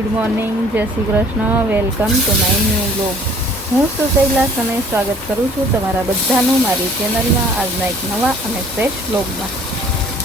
Good morning, જય Shri Krishna, welcome to my new blog. હું છું કૈલાસ અને સ્વાગત કરું છું તમારા બધાનું મારી ચેનલમાં આજના એક નવા અને ફ્રેશ બ્લોગમાં.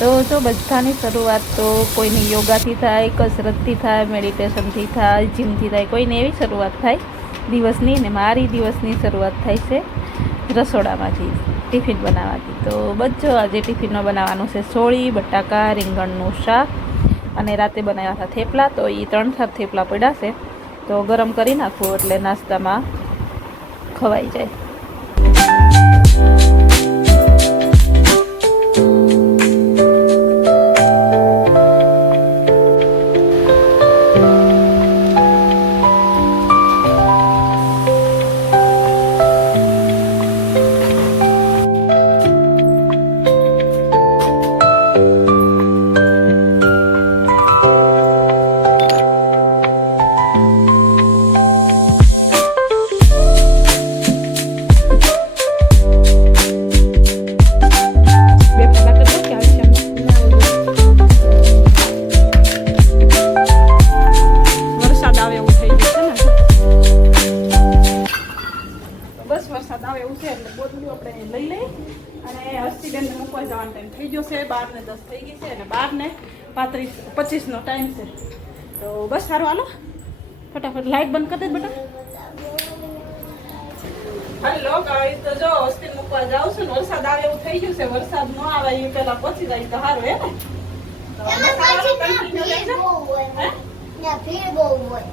તો જો બધાની શરૂઆત તો કોઈની યોગાથી થાય, કસરતથી થાય, મેડિટેશનથી થાય, જીમથી થાય, કોઈને એવી શરૂઆત થાય દિવસની. ને મારી દિવસની શરૂઆત થાય છે રસોડામાંથી, ટિફિન બનાવવાથી. તો બધો આજે ટિફિનમાં બનાવવાનું છે સોળી, બટાકા, રીંગણનું શાક અને રાતે બનાવ્યા હતા થેપલા. તો એ 3-4 થેપલા પડ્યા છે, તો ગરમ કરી નાખવું એટલે નાસ્તામાં ખવાઈ જાય. વરસાદ આવે એવું છે એટલે બોટલું આપણે લઈ લઈ અને હસ્તીબેન મૂકવા જવાનો ટાઈમ થઈ ગયો છે. 12:10 થઈ ગઈ છે અને 12:25 ટાઈમ છે. તો બસ સારું, હાલો ફટાફટ લાઈટ બંધ કરી દે બેટા. હાલો ગાઈસ, તો જો હસ્તીને મૂકવા જાઉં છું ને વરસાદ આવે એવું થઈ ગયું છે. વરસાદ ન આવે એ પેલા પહોંચી જાય તો સારું હે ને. તો કન્ટિન્યુ લેજો. ના ભીડ બહુ હોય.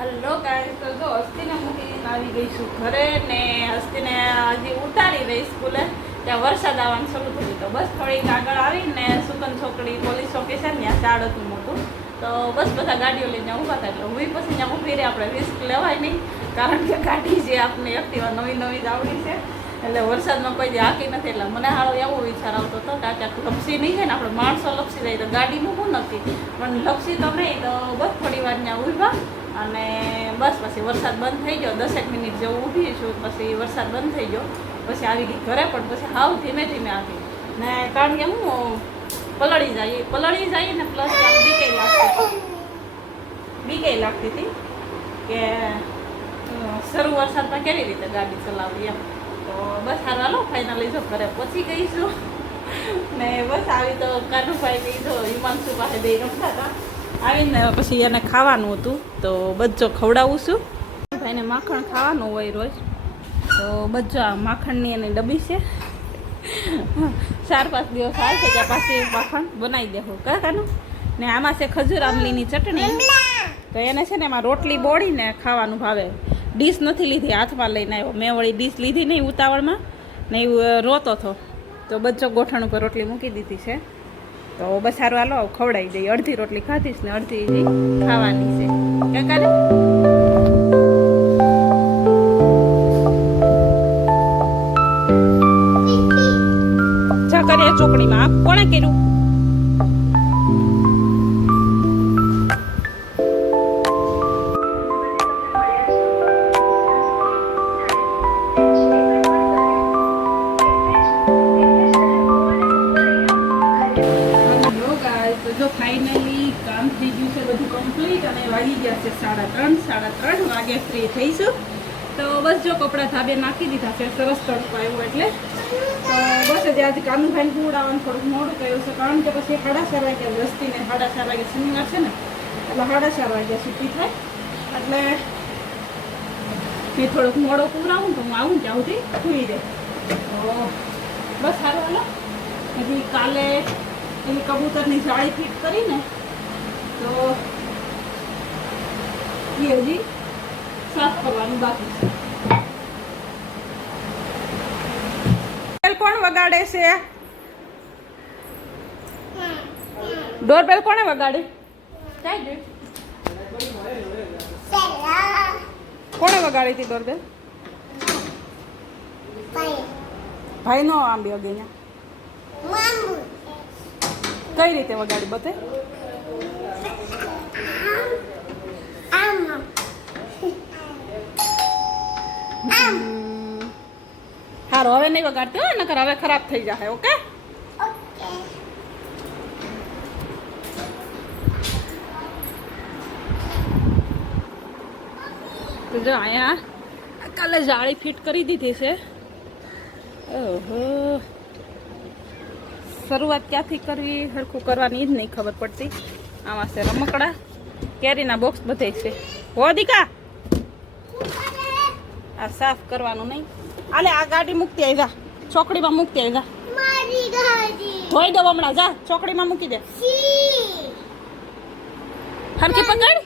હેલો ગાઈસ, તો જો હસ્તીને મૂકીને આવી ગઈ છું ઘરે ને હસ્તીને હજી ઉતારી રહી સ્કૂલે. ત્યાં વરસાદ આવવાનું શરૂ થયું. તો બસ થોડીક આગળ આવીને સુકન છોકરી પોલીસ ચોકી છે ને ત્યાં ઝાડ હતું મોટું. તો બસ બધા ગાડીઓ લઈને ઊભા હતા એટલે હું પછી ત્યાં ઊભી રહી. આપણે રિસ્ક લેવાય નહીં, કારણ કે ગાડી જે આપણે એક્ટિવા નવી જ આવડી છે એટલે વરસાદમાં કોઈ જે હાકી નથી. એટલે મને હાળો એવો વિચાર આવતો હતો કે આ લપસી નહીં જાય ને, આપણે માણસો લપસી જાય તો ગાડીનું શું નથી, પણ લપસી તો નહીં. તો બસ થોડી વાર ત્યાં ઊભા અને બસ પછી વરસાદ બંધ થઈ ગયો. 10 મિનિટ જેવું ઊભી છું, પછી વરસાદ બંધ થઈ ગયો. પછી આવી ગઈ ઘરે, પણ પછી હાવ ધીમે ધીમે આવી ને, કારણ કે હું પલળી જાય ને પ્લસ બીકે લાગતી હતી કે શરૂ વરસાદમાં કેવી રીતે ગાડી ચલાવવી એમ. તો બસ હારું, હાલો ફાઇનલી જો ઘરે પહોંચી ગઈ છું ને બસ આવી. તો કાનુભાઈ બી જો હિમાંશુ પાસે બે રમતા હતા. આવીને પછી એને ખાવાનું હતું તો બધો ખવડાવું છું. ભાઈને માખણ ખાવાનું હોય રોજ, તો બધો આ માખણની એની ડબ્બી છે. 4-5 દિવસ આવશે ત્યાં પાછી માખણ બનાવી દેવું કાકાનું. ને આમાં છે ખજૂર આમલીની ચટણી. તો એને છે ને એમાં રોટલી બોળીને ખાવાનું ભાવે. ડીશ નથી લીધી, હાથમાં લઈને આવ્યો. મેં વળી ડીશ લીધી નહીં ઉતાવળમાં ને એવું રોતો હતો, તો બધો ગોઠણ ઉપર રોટલી મૂકી દીધી છે. તો બસ સારું, હાલો ખવડાવી દઈએ. અડધી રોટલી ખાધીશ ને અડધી ખાવાની છે કાકાને. જા કરીએ ચોકડીમાં. કોણે કર્યું? ફાઇનલી કામ થઈ ગયું છે બધું કમ્પ્લીટ અને વાગી ગયા છે 3:30 વાગે ફ્રી થઈશું. તો બસ જો કપડાં ધાબે નાખી દીધા છે, સરસ તડકો આવ્યો એટલે તો બસ હજી આજે કાનુભાઈને પીવડાવવાનું થોડુંક મોડું કર્યું છે, કારણ કે પછી 4:30 વાગ્યા વસ્તીને 4:30 વાગે શનિવાર છે ને, એટલે 4:30 વાગ્યા છૂટી થાય, એટલે મેં થોડુંક મોડું પીવડાવું તો હું આવું ત્યાં સુધી સુઈ જાય. તો બસ સારું હાલો. હજી કાલે એની કબૂતરની જાળી ફિટ કરીને તો એ હજી સાફ કરવાનું બાકી છે. બેલ કોણ વગાડે છે? ડોરબેલ કોણે વગાડી? કોણે વગાડી હતી ડોરબેલ? ભાઈ નો આમ બે વગે કઈ રીતે વગાડી બતે? સારું, હવે નહીં વગાડતી હોય, નકર હવે ખરાબ થઈ જાય. ઓકે તો જો અહીંયા કાલે જાળી ફિટ કરી દીધી છે. ઓહો, શરૂઆત ક્યાંથી કરવી, સરખું કરવાની જ નહીં ખબર પડતી. આમાં છે રમકડા, કેરીના બોક્સ બધે છે. હો દીકા, આ સાફ કરવાનું નહીં. આલે આ ગાડી મૂકતી આવી જા, ચોકડીમાં મૂકતી આવી જા. ધોઈ દો હમણાં, જા ચોકડીમાં મૂકી દે. હરખી પકડ,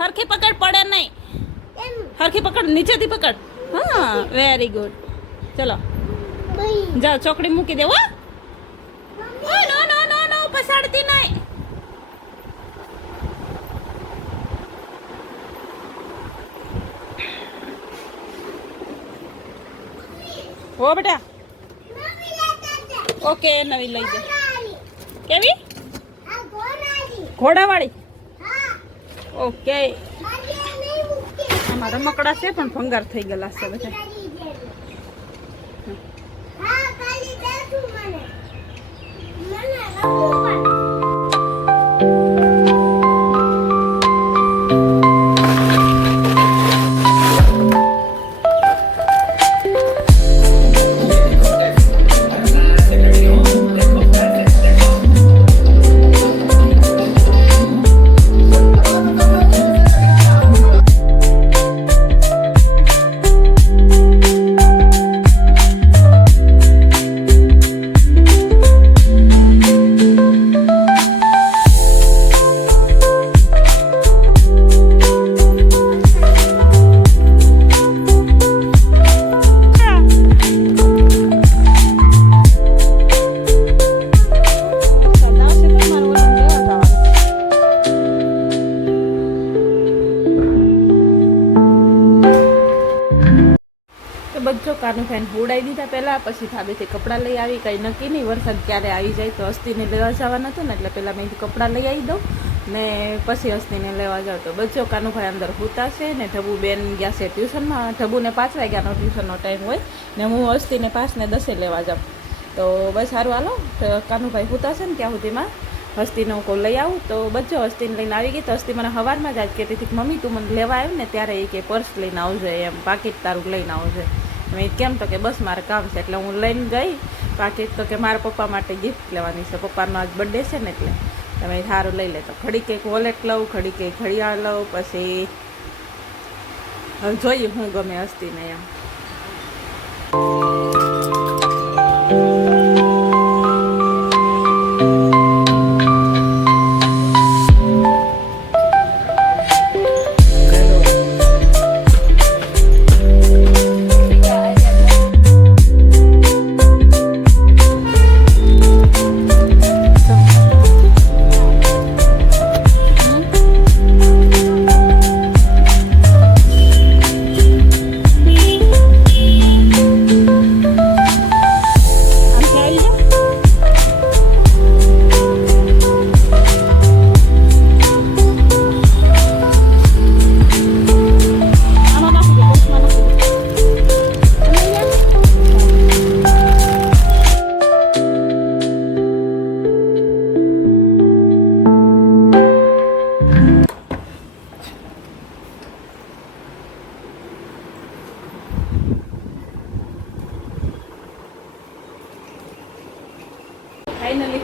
હરખી પકડ, પડે નહીં. હરખી પકડ, નીચેથી પકડ. હા, વેરી ગુડ. ચલો જા ચોકડી મૂકી દે. હો નો નો નો નો, પસાડતી નહીં. હો બેટા, ઓકે નવી લઈ દે. કેવી? ઘોડાવાળી? ઓકે. આમાં રમકડા છે પણ ભંગાર થઈ ગયેલા છે બધા. બધો કાનુભાઈને હુડાઈ દીધા પહેલાં, પછી ધાબેથી કપડાં લઈ આવી. કંઈ નક્કી નહીં વરસાદ ક્યારે આવી જાય, તો હસ્તીને લેવા જવાનું હતું ને, એટલે પહેલાં મેં કપડાં લઈ આવી દઉં ને પછી હસ્તીને લેવા જાઉં. તો બધો કાનુભાઈ અંદર સૂતા છે ને ઢબુ બેન ગયા છે ટ્યુશનમાં. ઢબુને 5 વાગ્યાનો ટ્યુશનનો ટાઈમ હોય ને હું હસ્તીને 5 ને 10 લેવા જાઉં. તો બસ સારું હાલો, કાનુભાઈ સૂતા છે ને ત્યાં સુધીમાં હસ્તીને હું કોઈ લઈ આવું. તો બધો હસ્તીને લઈને આવી ગઈ. તો હસ્તી મને સવારમાં જ આજ કહેતી હતી, મમ્મી તું મને લેવા આવ્યું ને ત્યારે એ કે પર્સ લઈને આવજો, એમ પાકીટ તારું લઈને આવજો. મેં કેમ? તો કે બસ મારે કામ છે. એટલે હું લઈને ગઈ પાકીટ. તો કે મારા પપ્પા માટે ગિફ્ટ લેવાની છે, પપ્પાનો આજ બર્થડે છે ને, એટલે તમે સારું લઈ લે. તો ઘડી કંઈક વોલેટ લઉં, ઘડી કંઈક ઘડિયાળ લઉં, પછી હવે જોઈએ હું ગમે હસ્તીને એમ.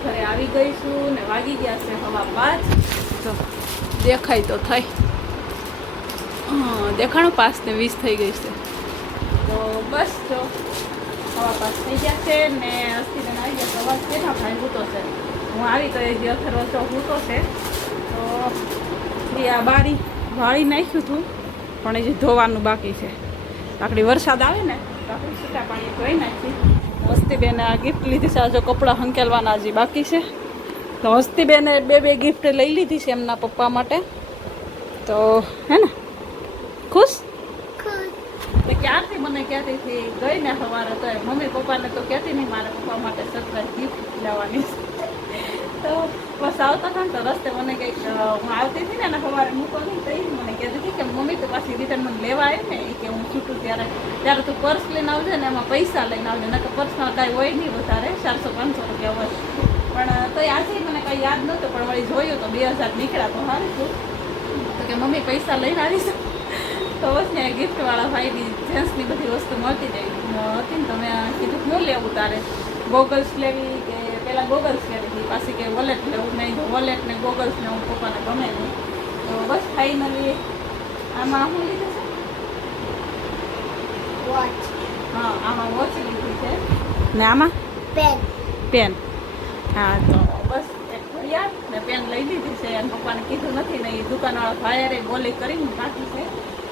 ઘરે આવી ગઈ છું ને વાગી ગયા છે 5:30. જો દેખાય તો થઈ દેખાણું 5:20 થઈ ગઈ છે. તો બસ જો 5:30 થઈ ગયા છે ને અસ્થિબેન આવી ગયા. પ્રવાસ છે ને ભાઈ હૂતો છે. હું આવી તો એ જે અથર્વ તો હૂતો છે. તો એ આ બારી વાળી નાખ્યું હતું પણ હજી ધોવાનું બાકી છે. આકડી વરસાદ આવે ને તો આપણે છૂટા પાણી ધોઈ નાખી. હસ્તીબેને આ ગિફ્ટ લીધી છે. આ જો કપડાં હંકેલવાના હજી બાકી છે. તો હસ્તીબેને બે ગિફ્ટ લઈ લીધી છે એમના પપ્પા માટે. તો હે ને ખુશ તો ક્યારથી મને કહેતી હતી ગઈ ને સવારે તો મમ્મી પપ્પાને તો કહેતી નહીં મારા પપ્પા માટે સરપ્રાઈઝ ગિફ્ટ લેવાની છે. તો બસ આવતા હતા ને તો રસ્તે મને કંઈક હું આવતી હતી ને સવારે મૂકવાની તો એ મને કહેતી હતી કે મમ્મી તો પાછી રિટર્ન મને લેવા આવે ને એ કે હું છૂટું ત્યારે તું પર્સ લઈને આવજે ને એમાં પૈસા લઈને આવજે ને કે પર્સમાં કાંઈ હોય નહીં વધારે 400-500 રૂપિયા હોય. પણ તો આજે મને કંઈ યાદ નહોતું પણ વળી જોયું તો 2000 નીકળ્યા તો સારું છું. તો કે મમ્મી પૈસા લઈને આવીશું. તો બસ ને ગિફ્ટવાળા ભાઈની જેન્ટ્સની બધી વસ્તુ મળતી જાય હતી ને. તો મેં કીધું શું લેવું તારે ગોગલ્સ લેવી કે પહેલાં ગોગલ્સ લેવી હતી પાછી કે વોલેટ લેવું નહીં તો વોલેટ ને ગોગલ્સ ને હું પપ્પાને ગમે નહીં. તો બસ ફાઇનલી આમાં શું લીધું છે વોચ. હા આમાં વોચ લીધી છે ને આમાં પેન. હા તો બસ એક ઘડિયાળ ને પેન લઈ લીધી છે. અને પપ્પાને કીધું નથી ને એ દુકાનવાળા ભાઈ બોલી કરીને બાકી છે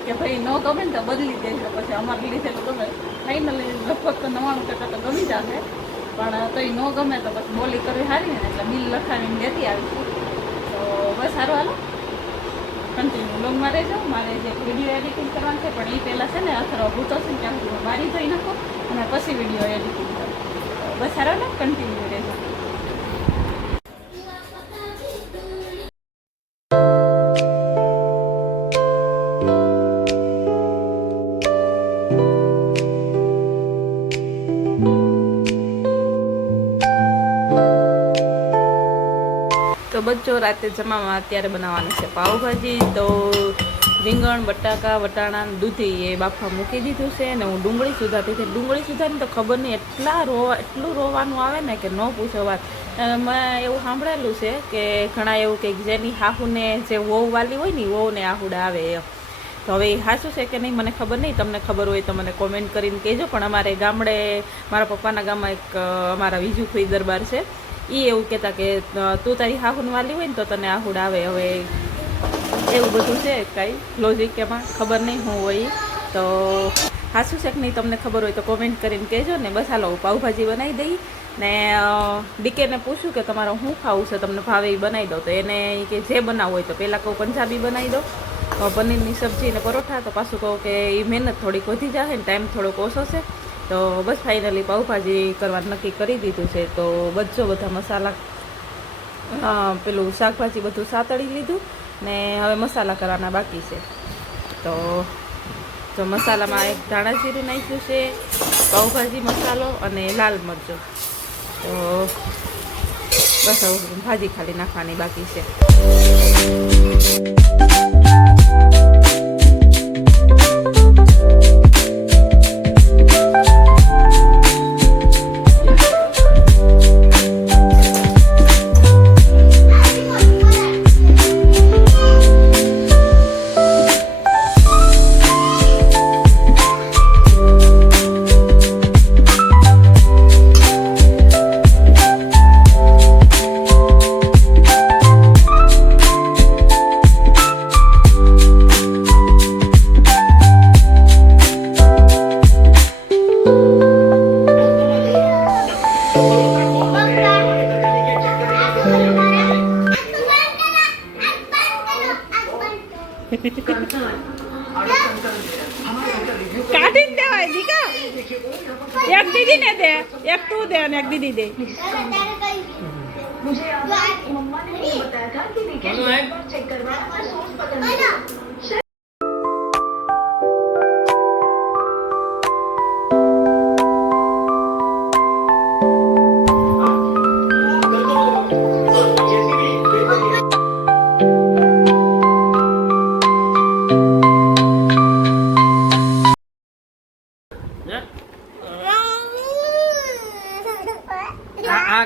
કે ભાઈ ન ગમે ને તો બદલી દેજો. પછી અમારે લીધે તો ગમે ફાઇનલી લગભગ તો 99% તો ગમી જશે. પણ તો એ ન ગમે તો પછી બોલી કરવી સારી ને એટલે બિલ લખાવીને લેતી આવીશું. તો બસ સારું હાલો કન્ટિન્યુ લોંગમાં રહેજો. મારે જે વિડીયો એડિટિંગ કરવાનું છે પણ એ પહેલાં છે ને અથર્વ ભૂતો છે ને ત્યાં સુધી હું બારી જોઈ નાખું અને પછી વિડીયો એડિટિંગ કરું. તો બસ સારું હાલો કન્ટિન્યુ રહેજો. તો બચ્ચો રાતે જમવામાં અત્યારે બનાવવાનું છે પાવભાજી. તો રીંગણ બટાકા વટાણા દૂધી એ બાફા મૂકી દીધું છે ને હું ડુંગળી સુધારતી હતી. ડુંગળી સુધારીને તો ખબર નહીં એટલું રોવાનું આવે ને કે ન પૂછો વાત. મેં એવું સાંભળેલું છે કે ઘણા એવું કે જેની હાહુને જે વહુ વાલી હોય ને વહુને આહુડા આવે એમ. તો હવે એ સાચું છે કે નહીં મને ખબર નહીં. તમને ખબર હોય તો મને કોમેન્ટ કરીને કહેજો. પણ અમારે ગામડે મારા પપ્પાના ગામમાં એક અમારા વિજુભાઈ દરબાર છે. એ એવું કહેતા કે તું તારી હાહુન વાલી હોય ને તો તને આહુડ આવે. હવે એવું બધું છે કાંઈ લોજિક એમાં ખબર નહીં હું હોય. તો સાચું છે કે નહીં તમને ખબર હોય તો કોમેન્ટ કરીને કહેજો ને. બસ હાલો પાવભાજી બનાવી દઈ ને ડીકેને પૂછ્યું કે તમારે શું ખાવું છે તમને ભાવે એ બનાવી દો. તો એને કે જે બનાવવું હોય તો પહેલાં કહું પંજાબી બનાવી દો પનીરની સબ્જી ને પરોઠા. તો પાછું કહું કે એ મહેનત થોડીક વધી જશે ને ટાઈમ થોડોક ઓછો છે. તો બસ ફાઇનલી પાવભાજી કરવાનું નક્કી કરી દીધું છે. તો બધા મસાલા પેલું શાકભાજી બધું સાતળી લીધું ને હવે મસાલા કરવાના બાકી છે. તો મસાલામાં એક ધાણા જીરું નાખ્યું છે, પાવભાજી મસાલો અને લાલ મરચું. તો બસ હવે ભાજી ખાલી નાખવાની બાકી છે. કાઢી દેવાય દીકા. એક દીદી ને દે, એક તું દે અને એક દીદી દે. मुझे मम्मा ने बताया था कि वीकेंड पर चेक करवाना और सॉस पसंद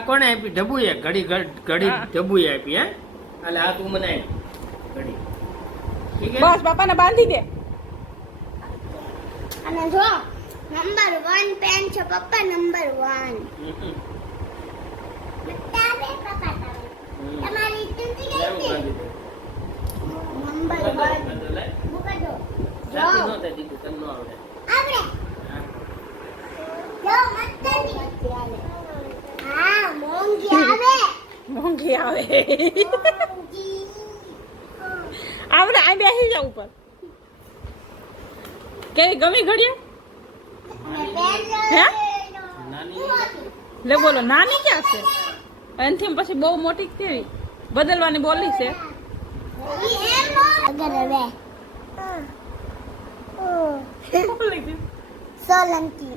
કોણે આપી ઢબુએ ઘડી ઘડી હા. ઢબુએ આપી હે એટલે આ તું મને આપ. ઘડી ઠીક હે બસ બાપાને બાંધી દે. અને જો નંબર 1 પેન છે પપ્પા નંબર 1 હમ. બતાવે પપ્પા તમે હમ. તમારી તૂટી લે, ગઈ હું છે બાંધી દઉં. નંબર 1 બાંધો, લે. મૂકી દો જાતી નો થાય દીકુ, તને નો આવડે. આવડે હા. જો મસ્ત હા મોંઘી આવે મોંઘી આવે. મોંઘી આવડે આ બેસી જા ઉપર. કેવી ગમી ઘડિયાળ? હે? નાની લે બોલો નાની ક્યાં છે? એનથી પછી બહુ મોટી કેવી બદલવાની બોલી છે. અગર હવે બોલી છે. સોલંકી